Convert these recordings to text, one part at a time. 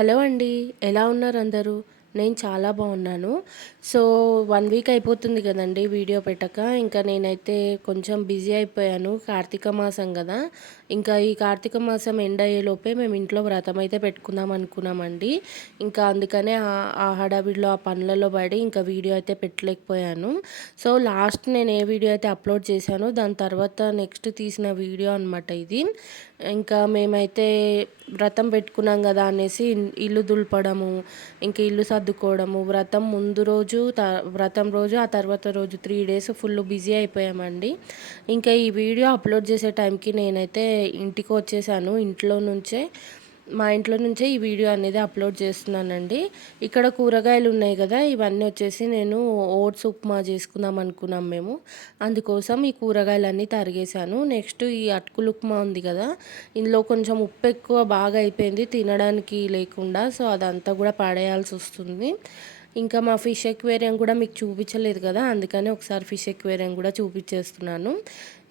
Hello అండి ఎలా ఉన్నారు అందరూ? నేను చాలా బాగున్నాను. సో వన్ వీక్ అయిపోతుంది కదండి వీడియో పెట్టక. ఇంకా నేనైతే కొంచెం బిజీ అయిపోయాను. కార్తీక మాసం కదా. ఇంకా ఈ కార్తీక మాసం ఎండ్ అయ్యేలోపే మేము ఇంట్లో వ్రతం అయితే పెట్టుకుందాం అనుకున్నామండి. ఇంకా అందుకనే ఆ హడావిడిలో ఆ పనులలో పడి ఇంకా వీడియో అయితే పెట్టలేకపోయాను. సో లాస్ట్ నేను ఏ వీడియో అయితే అప్లోడ్ చేశానో దాని తర్వాత నెక్స్ట్ తీసిన వీడియో అనమాట ఇది. ఇంకా మేమైతే వ్రతం పెట్టుకున్నాం కదా అనేసి ఇల్లు దులపడము ఇంకా ఇల్లు సర్దుకోవడము. వ్రతం ముందు రోజు త వ్రతం రోజు ఆ తర్వాత రోజు త్రీ డేస్ ఫుల్ బిజీ అయిపోయామండి. ఇంకా ఈ వీడియో అప్లోడ్ చేసే టైంకి నేనైతే ఇంటికి వచ్చేసాను. ఇంట్లో నుంచే మా ఇంట్లో నుంచే ఈ వీడియో అనేది అప్లోడ్ చేస్తున్నానండి. ఇక్కడ కూరగాయలు ఉన్నాయి కదా ఇవన్నీ వచ్చేసి నేను ఓట్స్ ఉప్మా చేసుకుందాం అనుకున్నాం మేము. అందుకోసం ఈ కూరగాయలన్నీ తరిగేశాను. నెక్స్ట్ ఈ అటుకులు ఉప్మా ఉంది కదా ఇందులో కొంచెం ఉప్పు ఎక్కువ బాగా అయిపోయింది తినడానికి లేకుండా సో అదంతా కూడా పడేయాల్సి వస్తుంది. ఇంకా మా ఫిష్ ఎక్వేరియం కూడా మీకు చూపించలేదు కదా అందుకని ఒకసారి ఫిష్ ఎక్వేరియం కూడా చూపించేస్తున్నాను.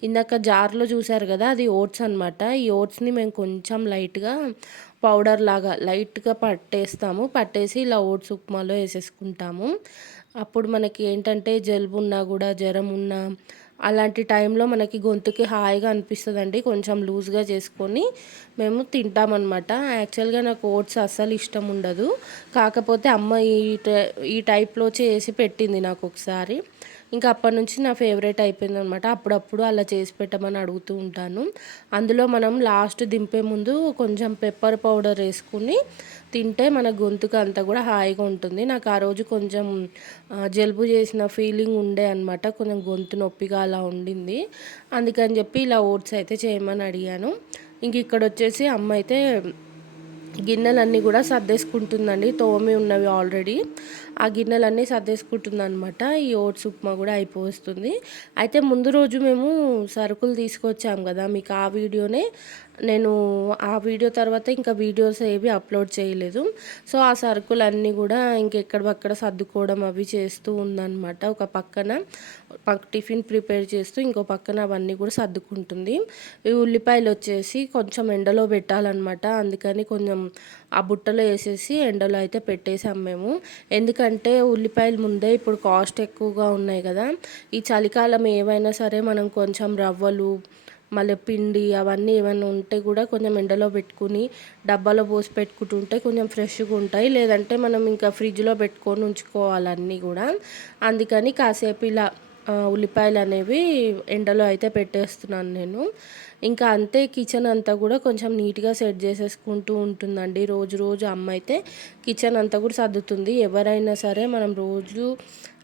ఇందాక జార్లో చూసారు కదా అది ఓట్స్ అనమాట ఈ ఓట్స్ని మేము కొంచెం లైట్గా పౌడర్ లాగా లైట్గా పట్టేస్తాము. పట్టేసి ఇలా ఓట్స్ ఉప్మాలో వేసేసుకుంటాము. అప్పుడు మనకి ఏంటంటే జలుబు ఉన్నా కూడా జ్వరం ఉన్నా అలాంటి టైంలో మనకి గొంతుకి హాయిగా అనిపిస్తుందండి. కొంచెం లూజ్గా చేసుకొని మేము తింటామన్నమాట. యాక్చువల్గా నాకు ఓట్స్ అస్సలు ఇష్టం ఉండదు. కాకపోతే అమ్మ ఈ ఈ టైప్లో చేసి పెట్టింది నాకు ఒకసారి. ఇంకా అప్పటి నుంచి నా ఫేవరెట్ అయిపోయింది అనమాట అప్పుడప్పుడు అలా చేసి పెట్టమని అడుగుతూ ఉంటాను. అందులో మనం లాస్ట్ దింపే ముందు కొంచెం పెప్పర్ పౌడర్ వేసుకుని తింటే మన గొంతుకు అంతా కూడా హాయిగా ఉంటుంది. నాకు ఆ రోజు కొంచెం జలుబు చేసిన ఫీలింగ్ ఉండే అనమాట. కొంచెం గొంతు నొప్పిగా అలా ఉండింది. అందుకని చెప్పి ఇలా ఓట్స్ అయితే చేయమని అడిగాను. ఇంక ఇక్కడ వచ్చేసి అమ్మ అయితే గిన్నెలన్నీ కూడా సర్దేసుకుంటుందండి. తోమి ఉన్నవి ఆల్రెడీ. ఆ గిన్నెలన్నీ సర్దేసుకుంటుంది అనమాట ఈ ఓట్స్ ఉప్మా కూడా అయిపోతుంది అయితే ముందు రోజు మేము సరుకులు తీసుకొచ్చాం కదా మీకు ఆ వీడియోనే. నేను ఆ వీడియో తర్వాత ఇంకా వీడియోస్ ఏవి అప్లోడ్ చేయలేదు. సో ఆ సరుకులన్నీ కూడా ఇంకెక్కడక్కడ సర్దుకోవడం అవి చేస్తూ ఉందన్నమాట. ఒక పక్కన టిఫిన్ ప్రిపేర్ చేస్తూ ఇంకో పక్కన అవన్నీ కూడా సర్దుకుంటుంది. ఈ ఉల్లిపాయలు వచ్చేసి కొంచెం ఎండలో పెట్టాలన్నమాట. అందుకని కొంచెం ఆ బుట్టలో వేసేసి ఎండలో అయితే పెట్టేసాం మేము. ఎందుకంటే ఉల్లిపాయలు ముందే ఇప్పుడు కాస్ట్ ఎక్కువగా ఉన్నాయి కదా. ఈ చలికాలం ఏవైనా సరే మనం కొంచెం రవ్వలు మళ్ళీ పిండి అవన్నీ ఏమైనా ఉంటే కూడా కొంచెం ఎండలో పెట్టుకుని డబ్బాలో పోసి పెట్టుకుంటుంటే కొంచెం ఫ్రెష్గా ఉంటాయి. లేదంటే మనం ఇంకా ఫ్రిడ్జ్లో పెట్టుకొని ఉంచుకోవాలన్నీ కూడా. అందుకని కాసేపు ఇలా ఉల్లిపాయలు అనేవి ఎండలో అయితే పెట్టేస్తున్నాను నేను. ఇంకా అంతే కిచెన్ అంతా కూడా కొంచెం నీట్గా సెట్ చేసేసుకుంటూ ఉంటుందండి. రోజు రోజు అమ్మ అయితే కిచెన్ అంతా కూడా సర్దుతుంది. ఎవరైనా సరే మనం రోజు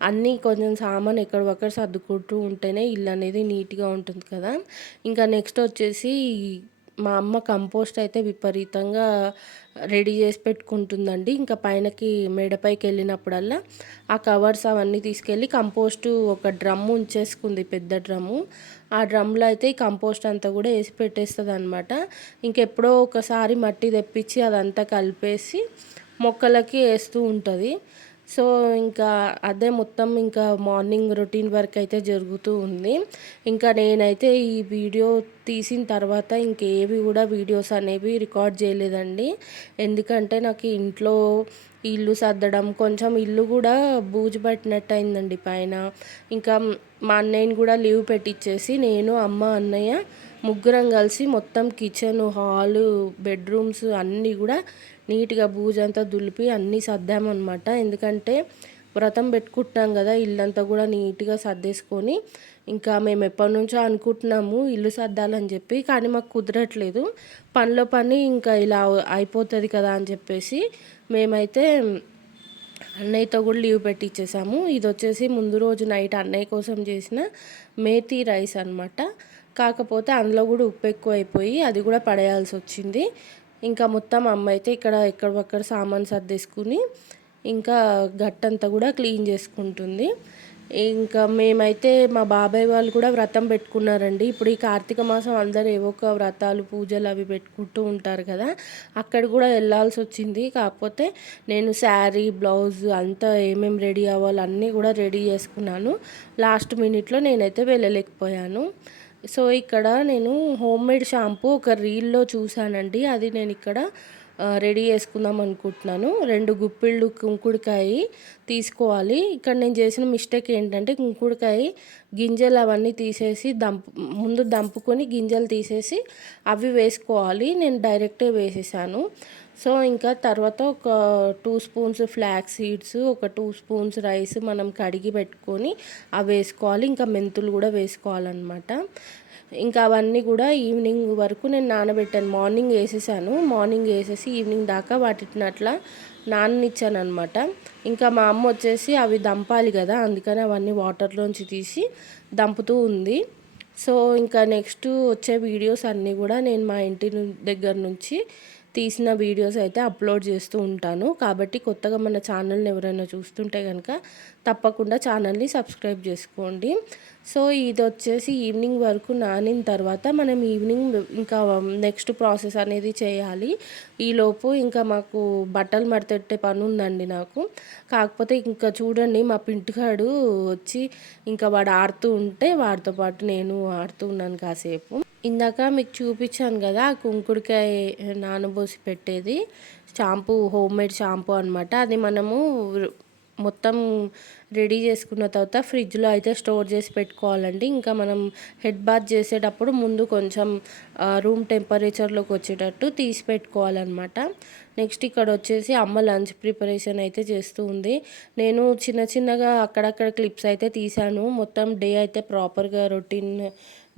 అన్నీ కొంచెం సామాన్ ఎక్కడొక్కడ సర్దుకుంటూ ఉంటేనే ఇల్లు అనేది నీట్గా ఉంటుంది కదా. ఇంకా నెక్స్ట్ వచ్చేసి మా అమ్మ కంపోస్ట్ అయితే విపరీతంగా రెడీ చేసి పెట్టుకుంటుందండి. ఇంకా పైనకి మేడపైకి వెళ్ళినప్పుడల్లా ఆ కవర్స్ అవన్నీ తీసుకెళ్ళి కంపోస్ట్ ఒక డ్రమ్ ఉంచేసుకుంది పెద్ద డ్రమ్ము ఆ డ్రమ్లో అయితే ఈ కంపోస్ట్ అంతా కూడా వేసి పెట్టేస్తుంది అనమాట ఇంకెప్పుడో ఒకసారి మట్టి తెప్పించి అదంతా కలిపేసి మొక్కలకి వేస్తూ ఉంటుంది. సో ఇంకా అదే మొత్తం ఇంకా మార్నింగ్ రొటీన్ వర్క్ అయితే జరుగుతూ ఉంది. ఇంకా నేనైతే ఈ వీడియో తీసిన తర్వాత ఇంకేవి కూడా వీడియోస్ అనేవి రికార్డ్ చేయలేదండి. ఎందుకంటే నాకు ఇంట్లో ఇల్లు సర్దడం కొంచెం ఇల్లు కూడా బూజు పట్టినట్టు అయిందండి పైన. ఇంకా మా అన్నయ్యని కూడా లీవ్ పెట్టించేసి నేను అమ్మ అన్నయ్య ముగ్గురం కలిసి మొత్తం కిచెన్ హాలు బెడ్రూమ్స్ అన్నీ కూడా నీట్గా బూజంతా దులిపి అన్నీ సర్దామన్నమాట ఎందుకంటే వ్రతం పెట్టుకుంటున్నాం కదా ఇల్లంతా కూడా నీట్గా సర్దేసుకొని ఇంకా మేము ఎప్పటి నుంచో అనుకుంటున్నాము ఇల్లు సర్దాలని చెప్పి కానీ మాకు కుదరట్లేదు. పనిలో పని ఇంకా ఇలా అయిపోతుంది కదా అని చెప్పేసి మేమైతే అన్నయ్యతో కూడా లీవ్ పెట్టించేసాము ఇది వచ్చేసి ముందు రోజు నైట్ అన్నయ్య కోసం చేసిన మేతి రైస్ అనమాట కాకపోతే అందులో కూడా ఉప్పు ఎక్కువ అయిపోయి అది కూడా పడేయాల్సి వచ్చింది. ఇంకా మొత్తం అమ్మ అయితే ఇక్కడ ఎక్కడొక్కడ సామాన్ సర్దేసుకుని ఇంకా గట్టంతా కూడా క్లీన్ చేసుకుంటుంది. ఇంకా మేమైతే మా బాబాయ్ వాళ్ళు కూడా వ్రతం పెట్టుకున్నారండి. ఇప్పుడు ఈ కార్తీక మాసం అందరు ఏవో ఒక వ్రతాలు పూజలు అవి పెట్టుకుంటూ ఉంటారు కదా అక్కడ కూడా వెళ్ళాల్సి వచ్చింది. కాకపోతే నేను శారీ బ్లౌజ్ అంతా ఏమేమి రెడీ అవ్వాలి అన్నీ కూడా రెడీ చేసుకున్నాను. లాస్ట్ మినిట్లో నేనైతే వెళ్ళలేకపోయాను. సో ఇక్కడ నేను హోమ్ మేడ్ షాంపూ ఒక రీల్లో చూసానండి అది నేను ఇక్కడ రెడీ చేసుకుందాం అనుకుంటున్నాను. రెండు గుప్పిళ్ళు కుంకుడుకాయ తీసుకోవాలి. ఇక్కడ నేను చేసిన మిస్టేక్ ఏంటంటే కుంకుడుకాయ గింజలు అవన్నీ తీసేసి దంపు ముందు దంపుకొని గింజలు తీసేసి అవి వేసుకోవాలి. నేను డైరెక్టే వేసేసాను. సో ఇంకా తర్వాత ఒక టూ స్పూన్స్ ఫ్లాక్ సీడ్స్ ఒక టూ స్పూన్స్ రైస్ మనం కడిగి పెట్టుకొని అవి వేసుకోవాలి. ఇంకా మెంతులు కూడా వేసుకోవాలన్నమాట. ఇంకా అవన్నీ కూడా ఈవినింగ్ వరకు నేను నానబెట్టాను. మార్నింగ్ వేసేసాను. మార్నింగ్ వేసేసి ఈవినింగ్ దాకా వాటిని అట్లా నాననిచ్చాను అనమాట ఇంకా మా అమ్మ వచ్చేసి అవి దంపాలి కదా అందుకని అవన్నీ వాటర్లోంచి తీసి దంపుతూ ఉంది. సో ఇంకా నెక్స్ట్ వచ్చే వీడియోస్ అన్నీ కూడా నేను మా ఇంటి దగ్గర నుంచి తీసిన వీడియోస్ అయితే అప్లోడ్ చేస్తూ ఉంటాను. కాబట్టి కొత్తగా మన ఛానల్ని ఎవరైనా చూస్తుంటే కనుక తప్పకుండా ఛానల్ని సబ్స్క్రైబ్ చేసుకోండి. సో ఇది వచ్చేసి ఈవినింగ్ వరకు నానిన తర్వాత మనం ఈవినింగ్ ఇంకా నెక్స్ట్ ప్రాసెస్ అనేది చేయాలి. ఈలోపు ఇంకా మాకు బట్టలు మడతెట్టే పని ఉందండి నాకు. కాకపోతే ఇంకా చూడండి మా పింటిగాడు వచ్చి ఇంకా వాడు ఆడుతూ ఉంటే వాడితో పాటు నేను ఆడుతూ ఉన్నాను కాసేపు. ఇందాక మీకు చూపించాను కదా కుంకుడుకాయ నానబోసి పెట్టేది. షాంపూ హోమ్ మేడ్ షాంపూ అనమాట అది మనము మొత్తం రెడీ చేసుకున్న తర్వాత ఫ్రిడ్జ్లో అయితే స్టోర్ చేసి పెట్టుకోవాలండి. ఇంకా మనం హెడ్ బాత్ చేసేటప్పుడు ముందు కొంచెం రూమ్ టెంపరేచర్లోకి వచ్చేటట్టు తీసి పెట్టుకోవాలన్నమాట. నెక్స్ట్ ఇక్కడ వచ్చేసి అమ్మ లంచ్ ప్రిపరేషన్ అయితే చేస్తూ ఉంది. నేను చిన్న చిన్నగా అక్కడక్కడ క్లిప్స్ అయితే తీశాను. మొత్తం డే అయితే ప్రాపర్గా రొటీన్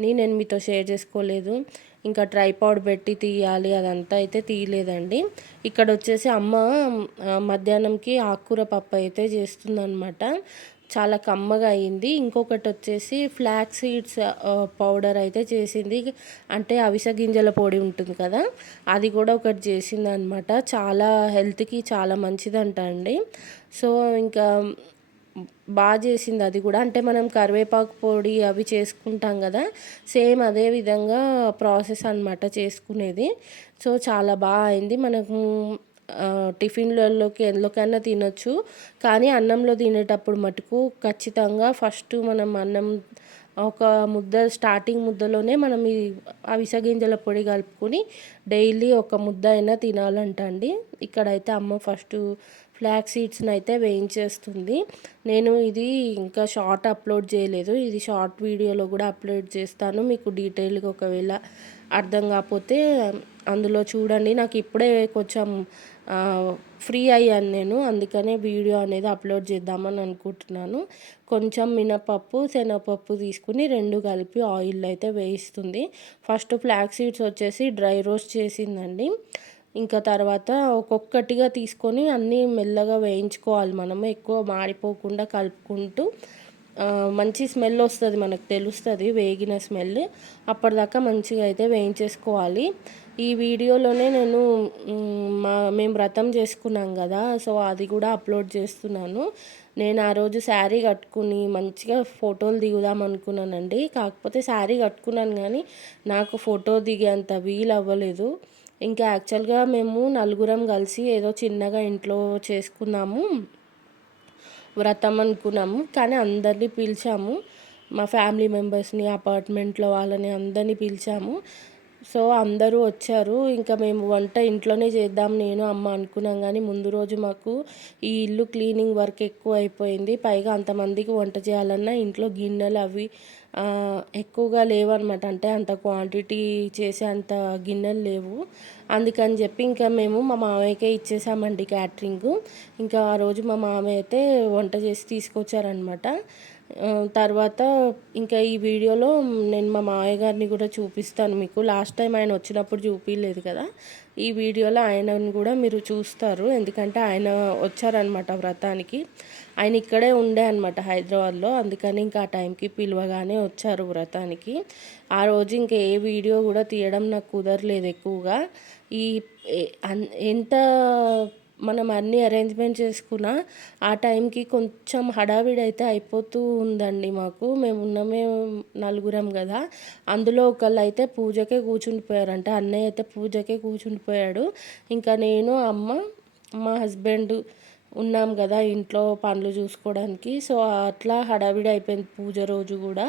నేను మీతో షేర్ చేసుకోలేదు. ఇంకా ట్రైపాడ్ పెట్టి తీయాలి అదంతా అయితే తీయలేదండి. ఇక్కడ వచ్చేసి అమ్మ మధ్యాహ్నంకి ఆకుకూర పప్పు అయితే చేస్తుందనమాట చాలా కమ్మగా అయింది. ఇంకొకటి వచ్చేసి ఫ్లాక్ సీడ్స్ పౌడర్ అయితే చేసింది. అంటే అవిసె గింజల పొడి ఉంటుంది కదా అది కూడా ఒకటి చేసింది అనమాట చాలా హెల్త్కి చాలా మంచిదంట అండి. సో ఇంకా బాగా చేసింది అది కూడా. అంటే మనం కరివేపాకు పొడి అవి చేసుకుంటాం కదా సేమ్ అదే విధంగా ప్రాసెస్ అన్నమాట చేసుకునేది. సో చాలా బాగా అయింది. మనకు టిఫిన్లలోకి ఎందులోకైనా తినొచ్చు. కానీ అన్నంలో తినేటప్పుడు మటుకు ఖచ్చితంగా ఫస్ట్ మనం అన్నం ఒక ముద్ద స్టార్టింగ్ ముద్దలోనే మనం ఈ అవిస గింజల పొడి కలుపుకొని డైలీ ఒక ముద్ద అయినా తినాలంట అండి ఇక్కడైతే అమ్మ ఫస్ట్ ఫ్లాక్ సీడ్స్ని అయితే వేయించేస్తుంది. నేను ఇది ఇంకా షార్ట్ అప్లోడ్ చేయలేదు. ఇది షార్ట్ వీడియోలో కూడా అప్లోడ్ చేస్తాను. మీకు డీటెయిల్గా ఒకవేళ అర్థం కాకపోతే అందులో చూడండి. నాకు ఇప్పుడే కొంచెం ఫ్రీ అయ్యాను నేను. అందుకనే వీడియో అనేది అప్లోడ్ చేద్దామని అనుకుంటున్నాను. కొంచెం మినపప్పు శనగపప్పు తీసుకుని రెండు కలిపి ఆయిల్ అయితే వేయిస్తుంది. ఫస్ట్ ఫ్లాక్ సీడ్స్ వచ్చేసి డ్రై రోస్ట్ చేసిందండి. ఇంకా తర్వాత ఒక్కొక్కటిగా తీసుకొని అన్నీ మెల్లగా వేయించుకోవాలి మనము. ఎక్కువ మాడిపోకుండా కలుపుకుంటూ మంచి స్మెల్ వస్తుంది మనకు తెలుస్తుంది వేగిన స్మెల్. అప్పటిదాకా మంచిగా అయితే వేయించేసుకోవాలి. ఈ వీడియోలోనే నేను మా మేము వ్రతం చేసుకున్నాం కదా సో అది కూడా అప్లోడ్ చేస్తున్నాను. నేను ఆ రోజు శారీ కట్టుకుని మంచిగా ఫోటోలు దిగుదాం అనుకున్నానండి. కాకపోతే శారీ కట్టుకున్నాను కానీ నాకు ఫోటో దిగేంత వీలు అవ్వలేదు ఇంకా యాక్చువల్గా మేము నలుగురం కలిసి ఏదో చిన్నగా ఇంట్లో చేసుకున్నాము వ్రతం అనుకున్నాము కానీ అందరినీ పిలిచాము. మా ఫ్యామిలీ మెంబర్స్ని అపార్ట్మెంట్లో వాళ్ళని అందరినీ పిలిచాము. సో అందరూ వచ్చారు. ఇంకా మేము వంట ఇంట్లోనే చేద్దాం నేను అమ్మ అనుకున్నాం. కానీ ముందు రోజు మాకు ఈ ఇల్లు క్లీనింగ్ వర్క్ ఎక్కువ అయిపోయింది. పైగా అంతమందికి వంట చేయాలన్నా ఇంట్లో గిన్నెలు అవి ఎక్కువగా లేవన్నమాట. అంటే అంత క్వాంటిటీ చేసే అంత గిన్నెలు లేవు. అందుకని చెప్పి ఇంకా మేము మా మామయ్యకే ఇచ్చేసామండి క్యాటరింగ్ ఇంకా ఆ రోజు మా మామయ్య అయితే వంట చేసి తీసుకొచ్చారనమాట తర్వాత ఇంకా ఈ వీడియోలో నేను మా మామయ్య గారిని కూడా చూపిస్తాను మీకు. లాస్ట్ టైం ఆయన వచ్చినప్పుడు చూపించలేదు కదా. ఈ వీడియోలో ఆయనను కూడా మీరు చూస్తారు. ఎందుకంటే ఆయన వచ్చారనమాట వ్రతానికి. ఆయన ఇక్కడే ఉండే అనమాట హైదరాబాద్లో. అందుకని ఇంకా ఆ టైంకి పిలవగానే వచ్చారు వ్రతానికి. ఆ రోజు ఇంకా ఏ వీడియో కూడా తీయడం నాకు కుదరలేదు ఎక్కువగా. ఈ అన్- ఎంత మనం అన్ని అరేంజ్మెంట్ చేసుకున్న ఆ టైంకి కొంచెం హడావిడి అయితే అయిపోతూ ఉందండి మాకు. మేము ఉన్నమే నలుగురం కదా. అందులో ఒకళ్ళు అయితే పూజకే కూర్చుండిపోయారంట. అన్నయ్య అయితే పూజకే కూర్చుండిపోయాడు. ఇంకా నేను అమ్మ మా హస్బెండ్ ఉన్నాం కదా ఇంట్లో పనులు చూసుకోవడానికి. సో అట్లా హడావిడి అయిపోయింది పూజ రోజు కూడా.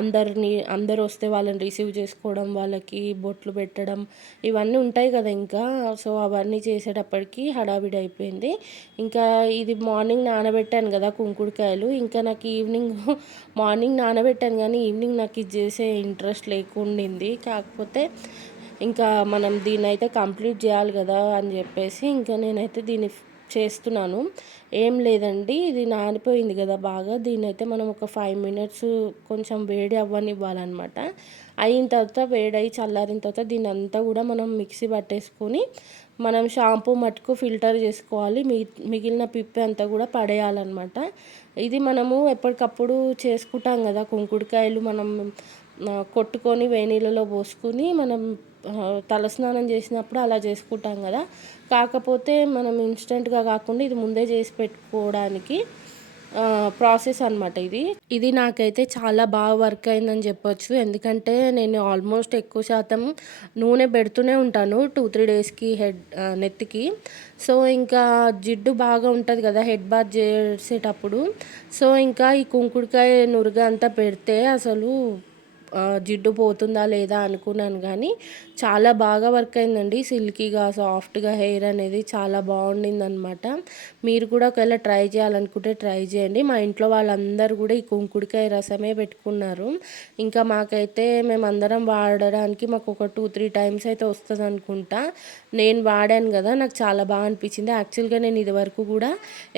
అందరిని అందరు వస్తే వాళ్ళని రిసీవ్ చేసుకోవడం వాళ్ళకి బొట్లు పెట్టడం ఇవన్నీ ఉంటాయి కదా ఇంకా. సో అవన్నీ చేసేటప్పటికి హడావిడి అయిపోయింది. ఇంకా ఇది మార్నింగ్ నానబెట్టాను కదా కుంకుడుకాయలు. ఇంకా నాకు ఈవినింగ్ మార్నింగ్ నానబెట్టాను కానీ ఈవినింగ్ నాకు ఇది చేసే ఇంట్రెస్ట్ లేకుండింది. కాకపోతే ఇంకా మనం దీన్ని అయితే కంప్లీట్ చేయాలి కదా అని చెప్పేసి ఇంకా నేనైతే దీన్ని చేస్తున్నాను. ఏం లేదండి ఇది నానిపోయింది కదా బాగా. దీన్ని అయితే మనం ఒక ఫైవ్ మినిట్స్ కొంచెం వేడి అవ్వనివ్వాలన్నమాట. అయిన తర్వాత వేడయి చల్లారిన తర్వాత దీని అంతా కూడా మనం మిక్సీ పట్టేసుకొని మనం షాంపూ మట్టుకు ఫిల్టర్ చేసుకోవాలి. మిగిలిన పిప్పి అంతా కూడా పడేయాలన్నమాట. ఇది మనము ఎప్పటికప్పుడు చేసుకుంటాం కదా కుంకుడుకాయలు మనం కొట్టుకొని వేడి నీళ్ళలో పోసుకొని మనం తలస్నానం చేసినప్పుడు అలా చేసుకుంటాం కదా. కాకపోతే మనం ఇన్స్టెంట్గా కాకుండా ఇది ముందే చేసి పెట్టుకోవడానికి ప్రాసెస్ అనమాట ఇది. ఇది నాకైతే చాలా బాగా వర్క్ అయిందని చెప్పొచ్చు. ఎందుకంటే నేను ఆల్మోస్ట్ ఎక్కువ శాతం నూనె పెడుతూనే ఉంటాను టూ త్రీ డేస్కి హెడ్ నెత్తికి. సో ఇంకా జిడ్డు బాగా ఉంటుంది కదా హెడ్ బాత్ చేసేటప్పుడు. సో ఇంకా ఈ కుంకుడుకాయ నురుగ అంతా పెడితే అసలు జిడ్డు పోతుందా లేదా అనుకున్నాను కానీ చాలా బాగా వర్క్ అయిందండి. సిల్కీగా సాఫ్ట్గా హెయిర్ అనేది చాలా బాగుండింది అనమాట మీరు కూడా ఒకవేళ ట్రై చేయాలనుకుంటే ట్రై చేయండి. మా ఇంట్లో వాళ్ళందరూ కూడా ఈ కుంకుడికాయ రసమే పెట్టుకున్నారు. ఇంకా మాకైతే మేమందరం వాడడానికి మాకు ఒక టూ త్రీ టైమ్స్ అయితే వస్తుంది అనుకుంటా నేను వాడాను కదా నాకు చాలా బాగా అనిపించింది. యాక్చువల్గా నేను ఇదివరకు కూడా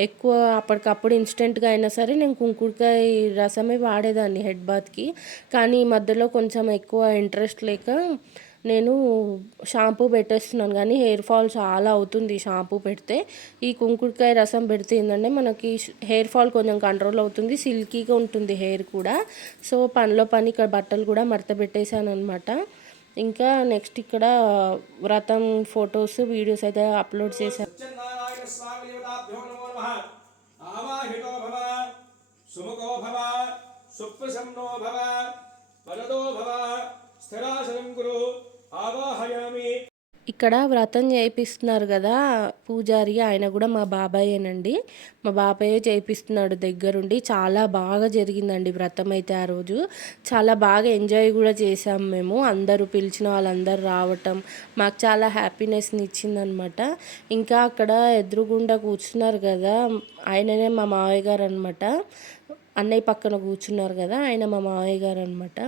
ఎక్కువ అప్పటికప్పుడు ఇన్స్టెంట్గా అయినా సరే నేను కుంకుడుకాయ రసమే వాడేదాన్ని హెడ్ బాత్కి. కానీ ఈ మధ్యలో కొంచెం ఎక్కువ ఇంట్రెస్ట్ లేక నేను షాంపూ పెట్టేస్తున్నాను. కానీ హెయిర్ ఫాల్ చాలా అవుతుంది షాంపూ పెడితే. ఈ కుంకుడుకాయ రసం పెడితే ఏంటంటే మనకి హెయిర్ ఫాల్ కొంచెం కంట్రోల్ అవుతుంది సిల్కీగా ఉంటుంది హెయిర్ కూడా. సో పనిలో పని ఇక్కడ బట్టలు కూడా మడత పెట్టేశాను అనమాట ఇంకా నెక్స్ట్ ఇక్కడ వ్రతం ఫొటోస్ వీడియోస్ అయితే అప్లోడ్ చేశాను సుముఖో భవ సుప్రసన్నో భవ వరదో భవ స్థిరాసనం గురు ఆవాహయామి. ఇక్కడ వ్రతం చేయిస్తున్నారు కదా పూజారి ఆయన కూడా మా బాబాయేనండి. మా బాబాయ్ చేయిస్తున్నాడు దగ్గరుండి. చాలా బాగా జరిగిందండి వ్రతం అయితే ఆ రోజు. చాలా బాగా ఎంజాయ్ కూడా చేసాం మేము. అందరూ పిలిచిన వాళ్ళందరూ రావటం మాకు చాలా హ్యాపీనెస్ని ఇచ్చిందనమాట. ఇంకా అక్కడ ఎదురుగుండా కూర్చున్నారు కదా ఆయననే మా మావయ్య గారు అనమాట అన్నయ్య పక్కన కూర్చున్నారు కదా ఆయన మా మావయ్య గారు అనమాట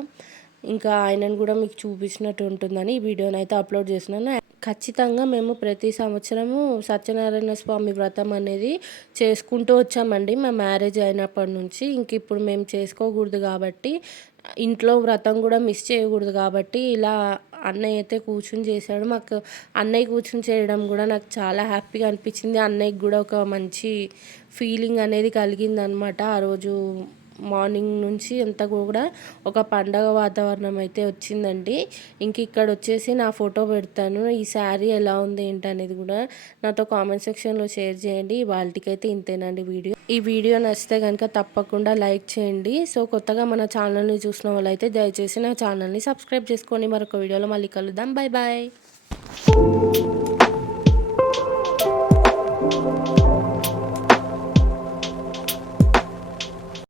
ఇంకా ఆయనను కూడా మీకు చూపించినట్టు ఉంటుందని ఈ వీడియోని అయితే అప్లోడ్ చేసినాను ఖచ్చితంగా మేము ప్రతి సంవత్సరము సత్యనారాయణ స్వామి వ్రతం అనేది చేసుకుంటూ వచ్చామండి. మా మ్యారేజ్ అయినప్పటి నుంచి ఇంక ఇప్పుడు మేము చేసుకోకూడదు కాబట్టి ఇంట్లో వ్రతం కూడా మిస్ చేయకూడదు కాబట్టి ఇలా అన్నయ్య అయితే కూర్చుని చేశాడు. మాకు అన్నయ్య కూర్చుని చేయడం కూడా నాకు చాలా హ్యాపీగా అనిపించింది. అన్నయ్యకి కూడా ఒక మంచి ఫీలింగ్ అనేది కలిగింది అనమాట ఆ రోజు మార్నింగ్ నుంచి అంతా కూడా ఒక పండగ వాతావరణం అయితే వచ్చిందండి. ఇంక ఇక్కడ వచ్చేసి నా ఫోటో పెడతాను. ఈ శారీ ఎలా ఉంది ఏంటి అనేది కూడా నాతో కామెంట్ సెక్షన్లో షేర్ చేయండి. వాళ్ళకైతే ఇంతేనండి వీడియో. ఈ వీడియో నచ్చితే కనుక తప్పకుండా లైక్ చేయండి. సో కొత్తగా మన ఛానల్ని చూసిన వాళ్ళైతే దయచేసి నా ఛానల్ని సబ్స్క్రైబ్ చేసుకొని మరొక వీడియోలో మళ్ళీ కలుద్దాం. Bye bye.